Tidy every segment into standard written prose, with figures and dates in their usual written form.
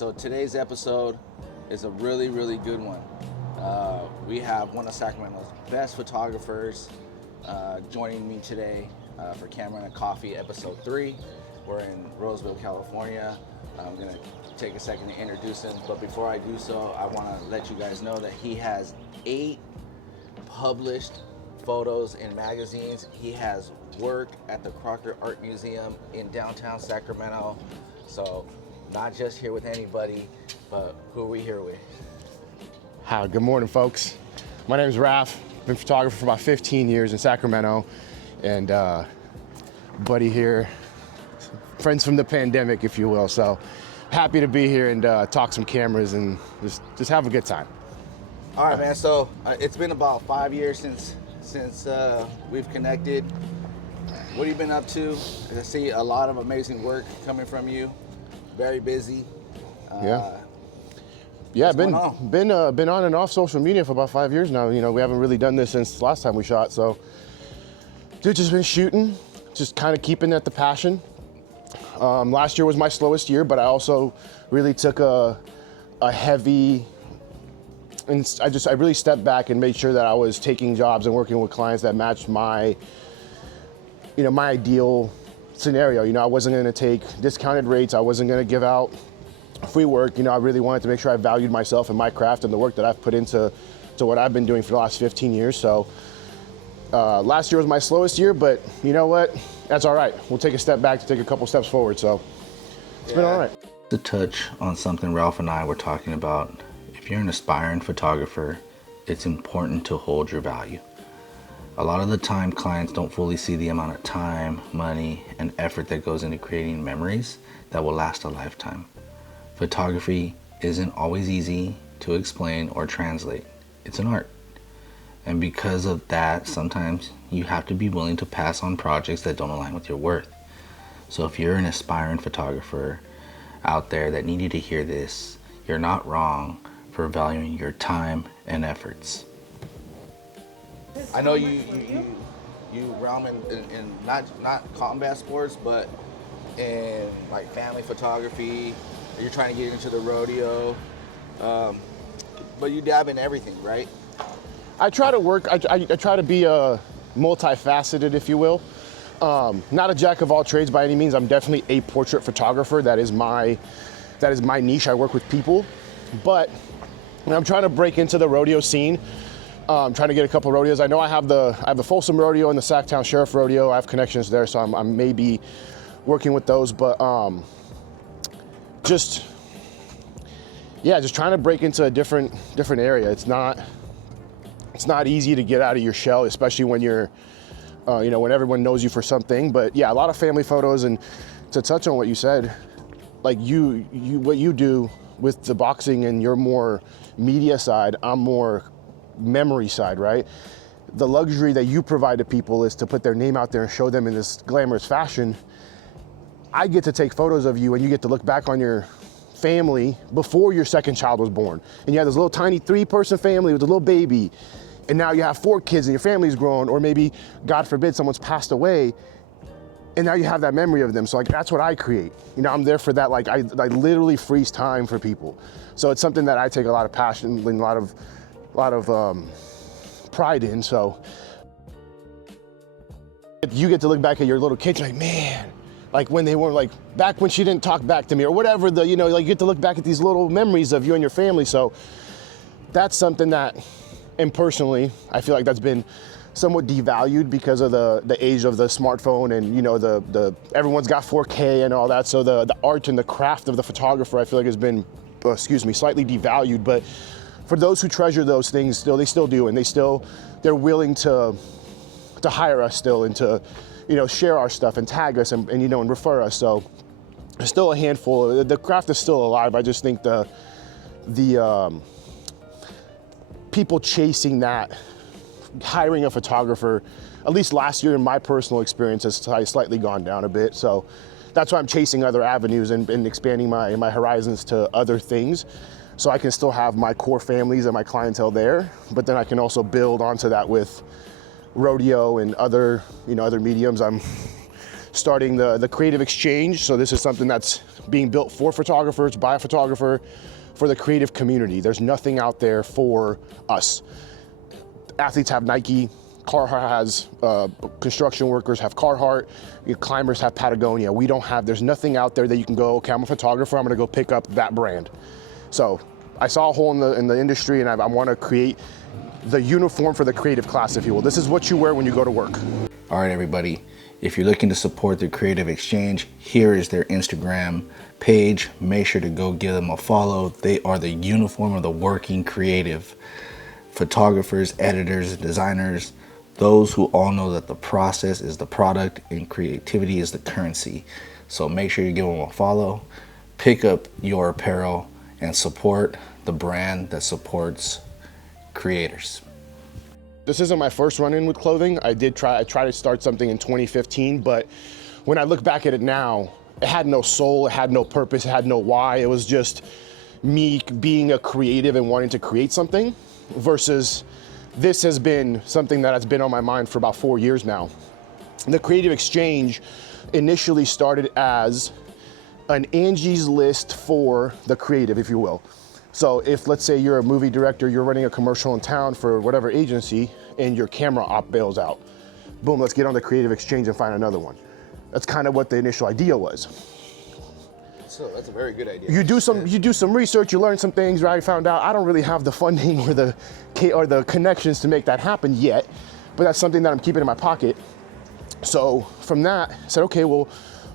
so today's episode is a really, really good one. We have one of Sacramento's best photographers joining me today for Camera and Coffee, episode 3. We're in Roseville, California. I'm gonna take a second to introduce him, but before I do so, I wanna let you guys know that he has 8 published photos in magazines. He has work at the Crocker Art Museum in downtown Sacramento. So not just here with anybody, but who are we here with? Hi, good morning, folks. My name is Raff. Been a photographer for about 15 years in Sacramento, and buddy here, friends from the pandemic, if you will. So happy to be here and talk some cameras and just have a good time. All right, man. So it's been about 5 years since we've connected. What have you been up to? I see a lot of amazing work coming from you. Very busy. Yeah, been on and off social media for about 5 years now. You know, we haven't really done this since the last time we shot. So, dude, just been shooting, just kind of keeping at the passion. Last year was my slowest year, but I also really took a heavy, and I really stepped back and made sure that I was taking jobs and working with clients that matched my ideal scenario. You know, I wasn't going to take discounted rates. I wasn't going to give out free work. You know, I really wanted to make sure I valued myself and my craft and the work that I've put into what I've been doing for the last 15 years. So last year was my slowest year, but you know what? That's all right. We'll take a step back to take a couple steps forward. So it's been all right. To touch on something Ralph and I were talking about, if you're an aspiring photographer, it's important to hold your value. A lot of the time, clients don't fully see the amount of time, money, and effort that goes into creating memories that will last a lifetime. Photography isn't always easy to explain or translate. It's an art. And because of that, sometimes you have to be willing to pass on projects that don't align with your worth. So if you're an aspiring photographer out there that needed to hear this, you're not wrong for valuing your time and efforts. I know you realm in not combat sports, but in like family photography. You're trying to get into the rodeo, but you dab in everything, right? I try to work. I try to be multifaceted, if you will. Not a jack of all trades by any means. I'm definitely a portrait photographer. That is my niche. I work with people, but I'm trying to break into the rodeo scene. I'm trying to get a couple rodeos. I know I have the Folsom Rodeo and the Sacktown Sheriff Rodeo. I have connections there, so I'm maybe working with those. But just trying to break into a different area. It's not easy to get out of your shell, especially when you're, when everyone knows you for something. But yeah, a lot of family photos. And to touch on what you said, like what you do with the boxing and your more media side, I'm more memory side, right? The luxury that you provide to people is to put their name out there and show them in this glamorous fashion. I get to take photos of you and you get to look back on your family before your second child was born. And you had this little tiny 3-person family with a little baby. And now you have 4 kids and your family's grown, or maybe, God forbid, someone's passed away. And now you have that memory of them. So like, that's what I create. You know, I'm there for that. Like I literally freeze time for people. So it's something that I take a lot of passion and a lot of pride in. So you get to look back at your little kids like, man, like when they were like back when she didn't talk back to me or whatever, you get to look back at these little memories of you and your family. So that's something that, and personally, I feel like that's been somewhat devalued because of the age of the smartphone and the everyone's got 4K and all that. So the art and the craft of the photographer, I feel like has been, slightly devalued. But for those who treasure those things, they still do, and they're willing to hire us still and to, share our stuff and tag us and refer us. So there's still a handful. The craft is still alive. I just think the people chasing that, hiring a photographer, at least last year in my personal experience, has slightly gone down a bit. So that's why I'm chasing other avenues and expanding my horizons to other things. So I can still have my core families and my clientele there, but then I can also build onto that with rodeo and other mediums. I'm starting the Creative Exchange. So this is something that's being built for photographers, by a photographer, for the creative community. There's nothing out there for us. Athletes have Nike, Carhartt has, construction workers have Carhartt, climbers have Patagonia. We don't have, there's nothing out there that you can go, okay, I'm a photographer, I'm gonna go pick up that brand. So I saw a hole in the industry, and I wanna create the uniform for the creative class, if you will. This is what you wear when you go to work. All right, everybody. If you're looking to support the Creative Exchange, here is their Instagram page. Make sure to go give them a follow. They are the uniform of the working creative. Photographers, editors, designers, those who all know that the process is the product and creativity is the currency. So make sure you give them a follow, pick up your apparel, and support the brand that supports creators. This isn't my first run-in with clothing. I tried to start something in 2015, but when I look back at it now, it had no soul, it had no purpose, it had no why. It was just me being a creative and wanting to create something, versus this has been something that has been on my mind for about 4 years now. The Creative Exchange initially started as an Angie's List for the creative, if you will. So if, let's say you're a movie director, you're running a commercial in town for whatever agency, and your camera op bails out, boom, let's get on the Creative Exchange and find another one. That's kind of what the initial idea was. So that's a very good idea. You do some research, you learn some things, right? I found out I don't really have the funding or the connections to make that happen yet, but that's something that I'm keeping in my pocket. So from that, I said, okay, well,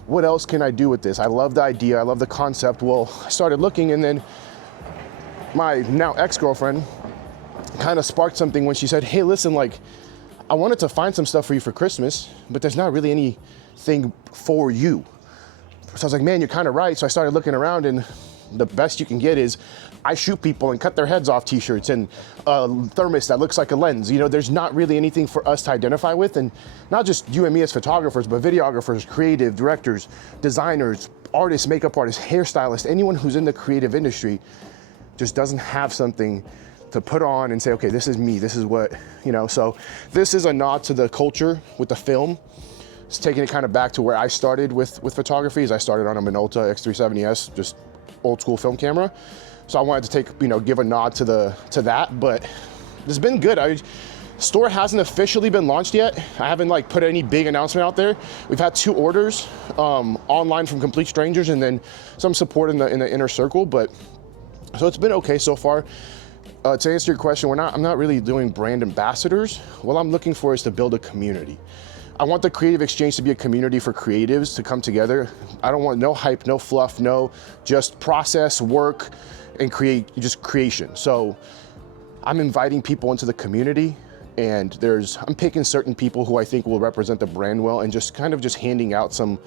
what else can I do with this? I love the idea, I love the concept. Well, I started looking, and then my now ex-girlfriend kind of sparked something when she said, hey, listen, like, I wanted to find some stuff for you for Christmas, but there's not really anything for you. So I was like, man, you're kind of right. So I started looking around, and the best you can get is I shoot people and cut their heads off t-shirts, and a thermos that looks like a lens. You know, there's not really anything for us to identify with, and not just you and me as photographers, but videographers, creative directors, designers, artists, makeup artists, hairstylists, anyone who's in the creative industry just doesn't have something to put on and say, okay, this is me, this is what, you know. So this is a nod to the culture with the film. It's taking it kind of back to where I started with photography. As I started on a Minolta X370S, just old school film camera. So I wanted to take, you know, give a nod to that, but it's been good. Store hasn't officially been launched yet. I haven't like put any big announcement out there. We've had 2 orders online from complete strangers, and then some support in the inner circle, but so it's been okay so far. To answer your question, I'm not really doing brand ambassadors. What I'm looking for is to build a community. I want the Creative Exchange to be a community for creatives to come together. I don't want no hype, no fluff, no, just process, work, and just creation. So I'm inviting people into the community, and I'm picking certain people who I think will represent the brand well, and just kind of just handing out some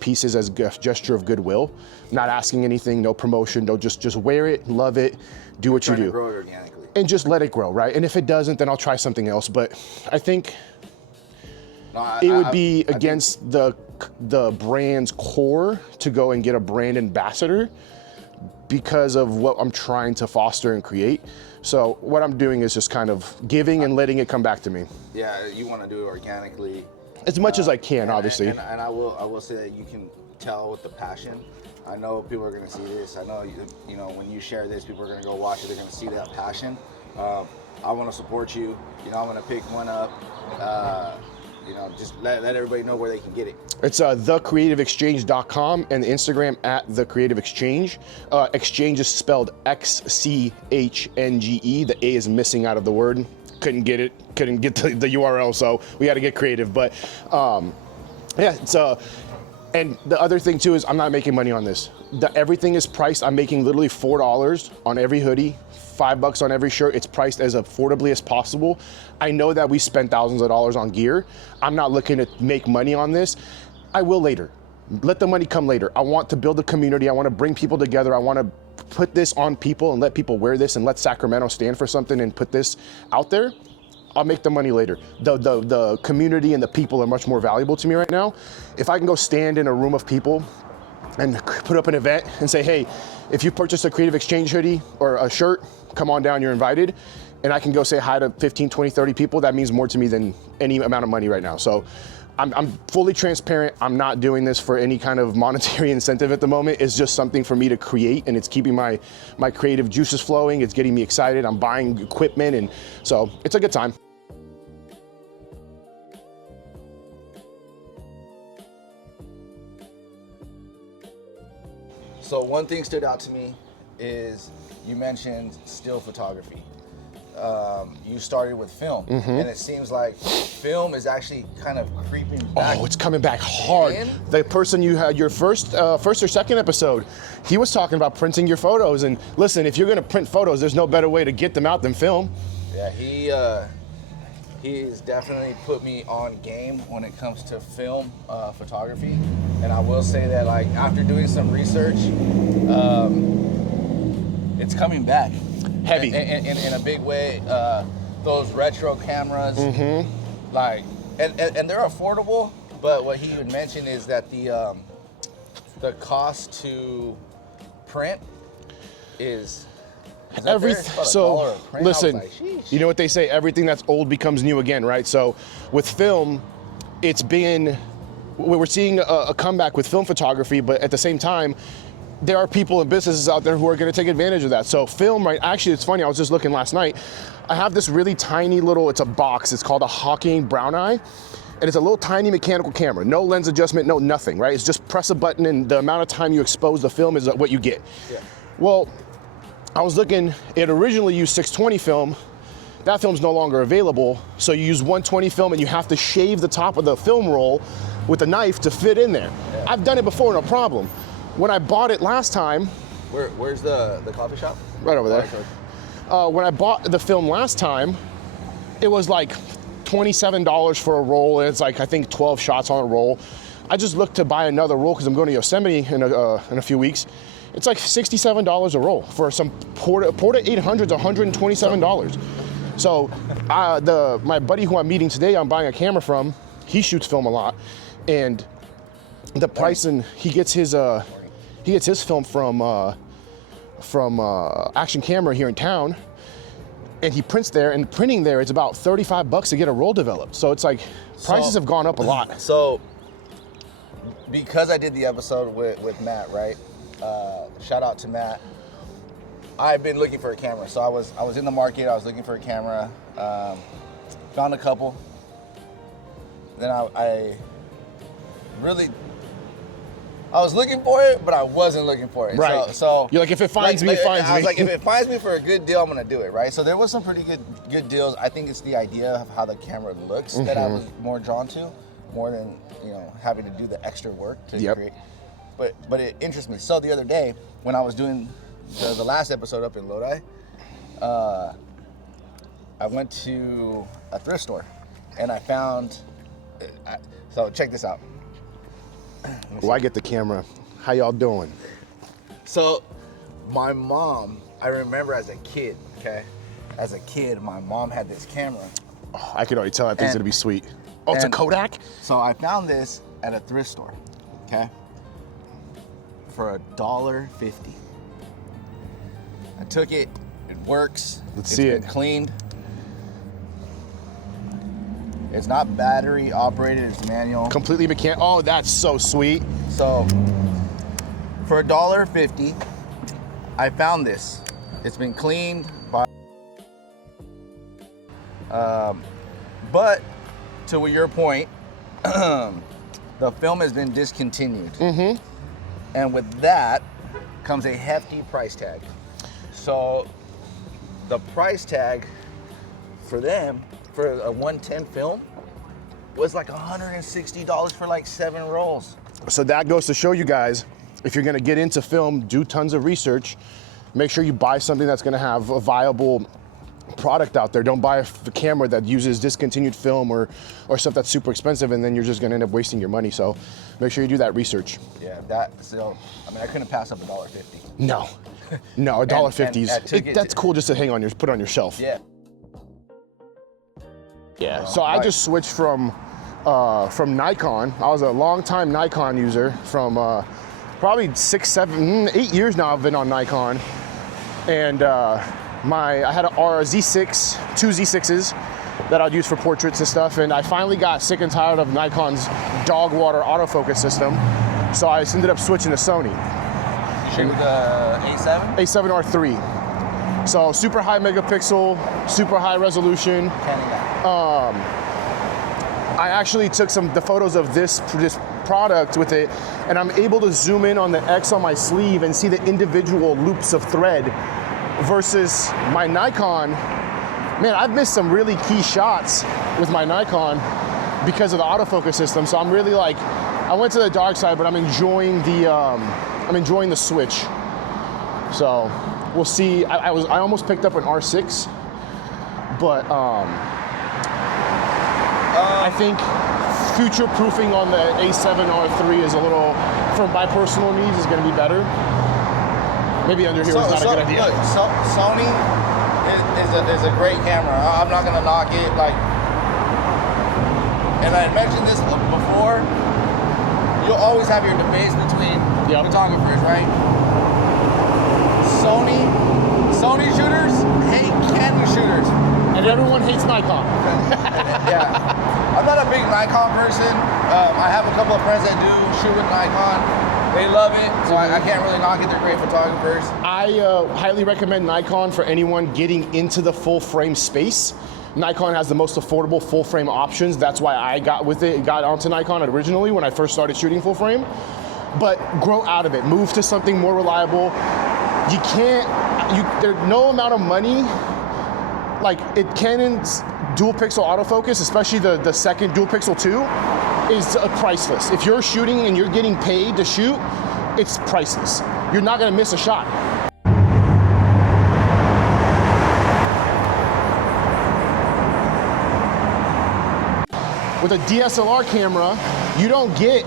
pieces as a gesture of goodwill. Not asking anything, no promotion, no, just wear it, love it, do what you do. Grow it organically. And just let it grow, right? And if it doesn't, then I'll try something else. But I think it would be against the brand's core to go and get a brand ambassador because of what I'm trying to foster and create. So what I'm doing is just kind of giving and letting it come back to me. Yeah, you want to do it organically. As much as I can, obviously. And I will say that you can tell with the passion. I know people are going to see this. I know, you know, when you share this, people are going to go watch it. They're going to see that passion. I want to support you. You know, I'm going to pick one up. You know, just let everybody know where they can get it. It's thecreativeexchange.com, and the Instagram at thecreativeexchange. Exchange is spelled XCHNGE. The A is missing out of the word. Couldn't get the URL, so we had to get creative. But yeah, it's and the other thing too is I'm not making money on this. Everything is priced. I'm making literally $4 on every hoodie, $5 on every shirt. It's priced as affordably as possible. I know that we spend thousands of dollars on gear. I'm not looking to make money on this. I will later. Let the money come later. I want to build a community. I want to bring people together. I want to put this on people and let people wear this and let Sacramento stand for something and put this out there. I'll make the money later. The community and the people are much more valuable to me right now. If I can go stand in a room of people and put up an event and say, hey, if you purchased a Creative Exchange hoodie or a shirt, come on down, you're invited. And I can go say hi to 15, 20, 30 people. That means more to me than any amount of money right now. So I'm fully transparent. I'm not doing this for any kind of monetary incentive at the moment. It's just something for me to create, and it's keeping my creative juices flowing. It's getting me excited. I'm buying equipment, and so it's a good time. So one thing stood out to me is you mentioned still photography. You started with film, and it seems like film is actually kind of creeping back. Oh, it's coming back hard. The person you had your first or second episode, he was talking about printing your photos. And listen, if you're gonna print photos, there's no better way to get them out than film. Yeah, he's definitely put me on game when it comes to film photography. And I will say that, like, after doing some research, it's coming back. Heavy. In a big way. Those retro cameras, like, and they're affordable, but what he would mention is that the cost to print is everything. So listen, you know what they say, everything that's old becomes new again, right? So with film, we're seeing a comeback with film photography, but at the same time, there are people and businesses out there who are going to take advantage of that. So film, right? Actually, it's funny. I was just looking last night. I have this really tiny little, it's a box. It's called a Hawking Brown Eye. And it's a little tiny mechanical camera. No lens adjustment, no nothing, right? It's just press a button and the amount of time you expose the film is what you get. Yeah. Well, I was looking, it originally used 620 film. That film's no longer available. So you use 120 film and you have to shave the top of the film roll with a knife to fit in there. Yeah. I've done it before, no problem. When I bought it last time, where's the coffee shop? Right over there. When I bought the film last time, it was like $27 for a roll, and it's like, I think 12 shots on a roll. I just looked to buy another roll because I'm going to Yosemite in a few weeks. It's like $67 a roll for some Porta 800's $127. So my buddy who I'm meeting today, I'm buying a camera from, he shoots film a lot, and the price, and he gets his film from Action Camera here in town, and he prints there, and printing there, it's about $35 to get a roll developed. So it's like, prices have gone up a lot. So, because I did the episode with Matt, right? Shout out to Matt. I've been looking for a camera. So I was in the market, I was looking for a camera, found a couple. Then I was looking for it, but I wasn't looking for it. Right. So you're like, if it finds me, it finds me. I was like, if it finds me for a good deal, I'm gonna do it, right? So there was some pretty good deals. I think it's the idea of how the camera looks that I was more drawn to, more than having to do the extra work to create. But it interests me. So the other day, when I was doing the last episode up in Lodi, I went to a thrift store, and I found. So check this out. Well, I get the camera. How y'all doing? So, my mom, I remember as a kid, my mom had this camera. Oh, I could already tell that thing's gonna be sweet. Oh, it's a Kodak? So I found this at a thrift store, okay? For $1.50. I took it, it works. Let's see it. It's been cleaned. It's not battery operated, it's manual. Completely mechanical. Oh, that's so sweet. So, for $1.50, I found this. It's been cleaned by, but to your point, the film has been discontinued. And with that comes a hefty price tag. So, the price tag for them, for a 110 film, was like $160 for like 7 rolls. So that goes to show you guys, if you're gonna get into film, do tons of research. Make sure you buy something that's gonna have a viable product out there. Don't buy a camera that uses discontinued film or stuff that's super expensive, and then you're just gonna end up wasting your money. So make sure you do that research. Yeah, I couldn't pass up $1.50. No, $1.50 that's cool just to hang on put on your shelf. Yeah. Yeah, so I just switched from Nikon. I was a long-time Nikon user from probably 6, 7, 8 years now I've been on Nikon. And I had a Z6, 2 Z6s, that I'd use for portraits and stuff. And I finally got sick and tired of Nikon's dog water autofocus system. So I ended up switching to Sony. You shoot with the A7? A7R3. So super high megapixel, super high resolution. I actually took the photos of this product with it, and I'm able to zoom in on the X on my sleeve and see the individual loops of thread versus my Nikon. Man, I've missed some really key shots with my Nikon because of the autofocus system. So I'm really like, I went to the dark side, but I'm enjoying the switch. So we'll see. I almost picked up an R6, but I think future proofing on the A7R3 is a little, for my personal needs, is going to be better. Maybe under here is not a good idea. Look, Sony is a great camera. I'm not going to knock it. Like, and I mentioned this before. You'll always have your debates between photographers, right? Sony shooters hate Canon shooters. And everyone hates Nikon. Yeah. I'm not a big Nikon person. I have a couple of friends that do shoot with Nikon. They love it, so I can't really knock it. They're great photographers. I highly recommend Nikon for anyone getting into the full frame space. Nikon has the most affordable full frame options. That's why I got onto Nikon originally when I first started shooting full frame. But grow out of it. Move to something more reliable. There's no amount of money, like Canon's dual pixel autofocus, especially the second dual pixel 2, is priceless. If you're shooting and you're getting paid to shoot, it's priceless. You're not gonna miss a shot. With a DSLR camera, you don't get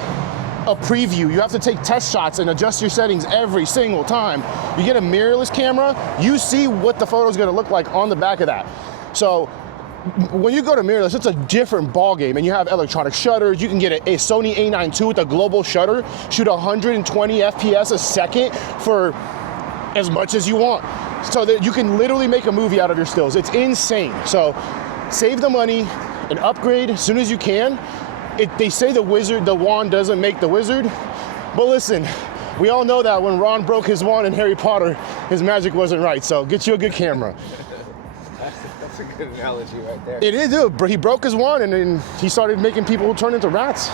a preview. You have to take test shots and adjust your settings every single time. You get a mirrorless camera, you see what the photo is gonna look like on the back of that. So when you go to mirrorless, it's a different ball game, and you have electronic shutters. You can get a Sony A9 II with a global shutter, shoot 120 FPS a second for as much as you want. So that you can literally make a movie out of your stills. It's insane. So save the money and upgrade as soon as you can. They say the wand doesn't make the wizard, but listen, we all know that when Ron broke his wand in Harry Potter, his magic wasn't right. So get you a good camera. That's a good analogy right there. It is, dude. He broke his wand and then he started making people turn into rats.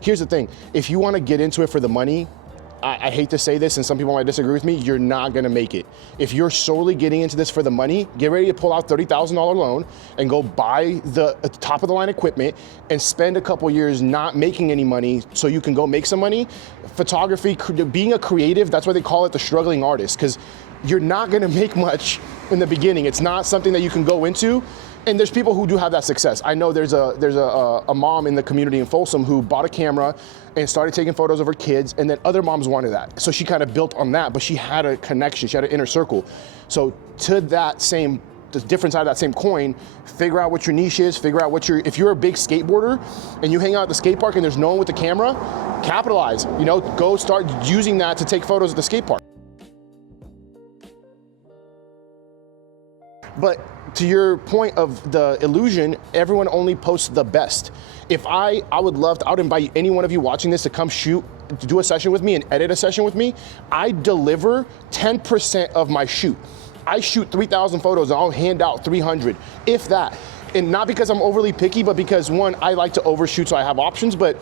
Here's the thing, if you want to get into it for the money, I hate to say this and some people might disagree with me, you're not gonna make it. If you're solely getting into this for the money, get ready to pull out $30,000 loan and go buy the top of the line equipment and spend a couple years not making any money so you can go make some money. Photography, being a creative, that's why they call it the struggling artist, because you're not gonna make much in the beginning. It's not something that you can go into. And there's people who do have that success. I know there's a mom in the community in Folsom who bought a camera and started taking photos of her kids, and then other moms wanted that. So she kind of built on that, but she had a connection, she had an inner circle. So to the different side of that same coin, figure out what your niche is, figure out if you're a big skateboarder and you hang out at the skate park and there's no one with the camera, capitalize, go start using that to take photos at the skate park. But to your point of the illusion, everyone only posts the best. If I would invite any one of you watching this to come to do a session with me and edit a session with me. I deliver 10% of my shoot. I shoot 3,000 photos and I'll hand out 300, if that. And not because I'm overly picky, but because one, I like to overshoot so I have options, but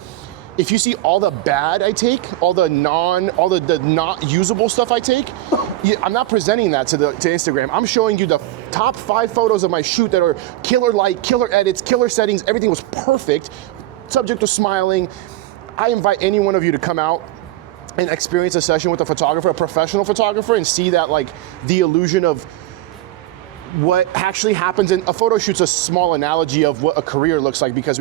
if you see all the bad I take, all the not usable stuff I take, I'm not presenting that to Instagram. I'm showing you the top 5 photos of my shoot that are killer light, killer edits, killer settings. Everything was perfect. Subject to smiling. I invite any one of you to come out and experience a session with a photographer, a professional photographer, and see that, like, the illusion of what actually happens in a photo shoot's a small analogy of what a career looks like, because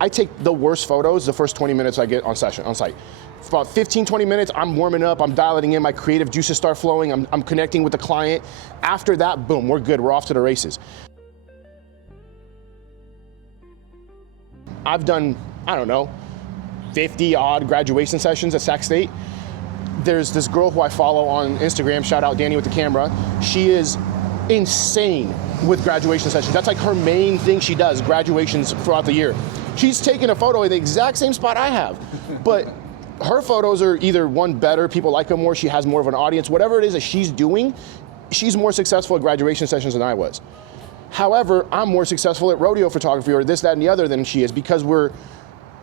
I take the worst photos the first 20 minutes I get on site. For about 15, 20 minutes, I'm warming up, I'm dialing in, my creative juices start flowing, I'm connecting with the client. After that, boom, we're good, we're off to the races. I've done, I don't know, 50 odd graduation sessions at Sac State. There's this girl who I follow on Instagram, shout out Danny with the camera. She is insane with graduation sessions. That's like her main thing she does, graduations throughout the year. She's taken a photo in the exact same spot I have, but her photos are either one better, people like them more, she has more of an audience, whatever it is that she's doing, she's more successful at graduation sessions than I was. However, I'm more successful at rodeo photography or this, that, and the other than she is, because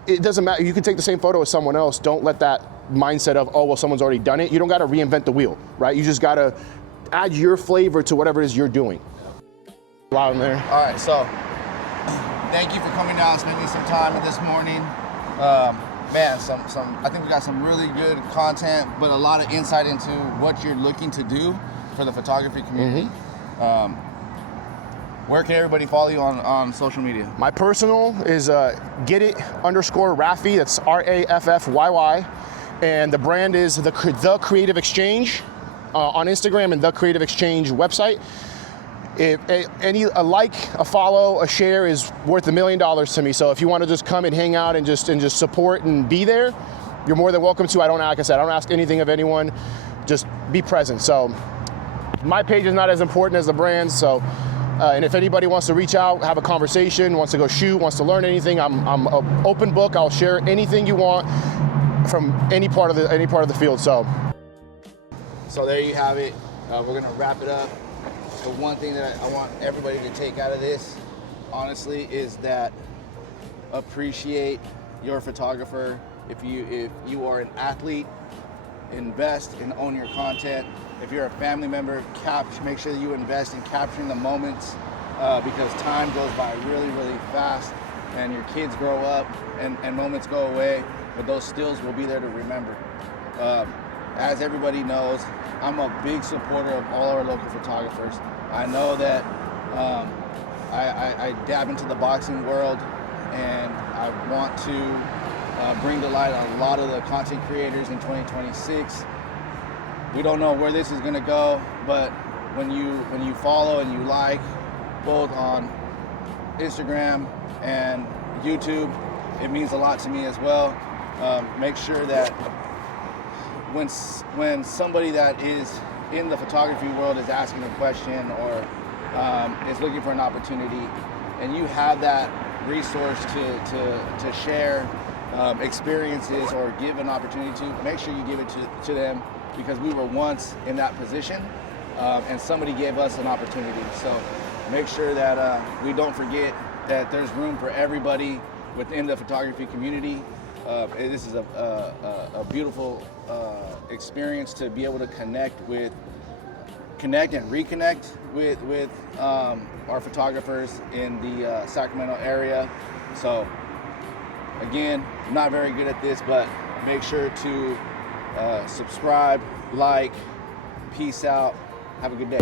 it doesn't matter, you can take the same photo as someone else. Don't let that mindset of, oh, well, someone's already done it. You don't gotta reinvent the wheel, right? You just gotta add your flavor to whatever it is you're doing. Loud in there. All right, so thank you for coming down, spending some time this morning. Man, I think we got some really good content, but a lot of insight into what you're looking to do for the photography community. Where can everybody follow you on social media? My personal is @get_Raffy, that's RAFFYY. And the brand is the Creative Exchange on Instagram and the Creative Exchange website. A like, a follow, a share is worth $1 million to me. So if you want to just come and hang out and just support and be there, you're more than welcome to. Like I said, I don't ask anything of anyone. Just be present. So my page is not as important as the brand. So and if anybody wants to reach out, have a conversation, wants to go shoot, wants to learn anything, I'm an open book. I'll share anything you want from any part of the field. So there you have it. We're gonna wrap it up. The one thing that I want everybody to take out of this, honestly, is that appreciate your photographer. If you are an athlete, invest and own your content. If you're a family member, make sure that you invest in capturing the moments, because time goes by really, really fast, and your kids grow up and moments go away, but those stills will be there to remember. As everybody knows, I'm a big supporter of all our local photographers. I know that I dab into the boxing world, and I want to bring to light a lot of the content creators in 2026. We don't know where this is going to go, but when you follow and you like, both on Instagram and YouTube, it means a lot to me as well. Make sure that when somebody that is in the photography world is asking a question or is looking for an opportunity, and you have that resource to share experiences or give an opportunity to, make sure you give it to them, because we were once in that position and somebody gave us an opportunity. So make sure that we don't forget that there's room for everybody within the photography community. This is a beautiful experience to be able to connect and reconnect with our photographers in the Sacramento area. So again, I'm not very good at this, but make sure to subscribe, like, peace out, have a good day.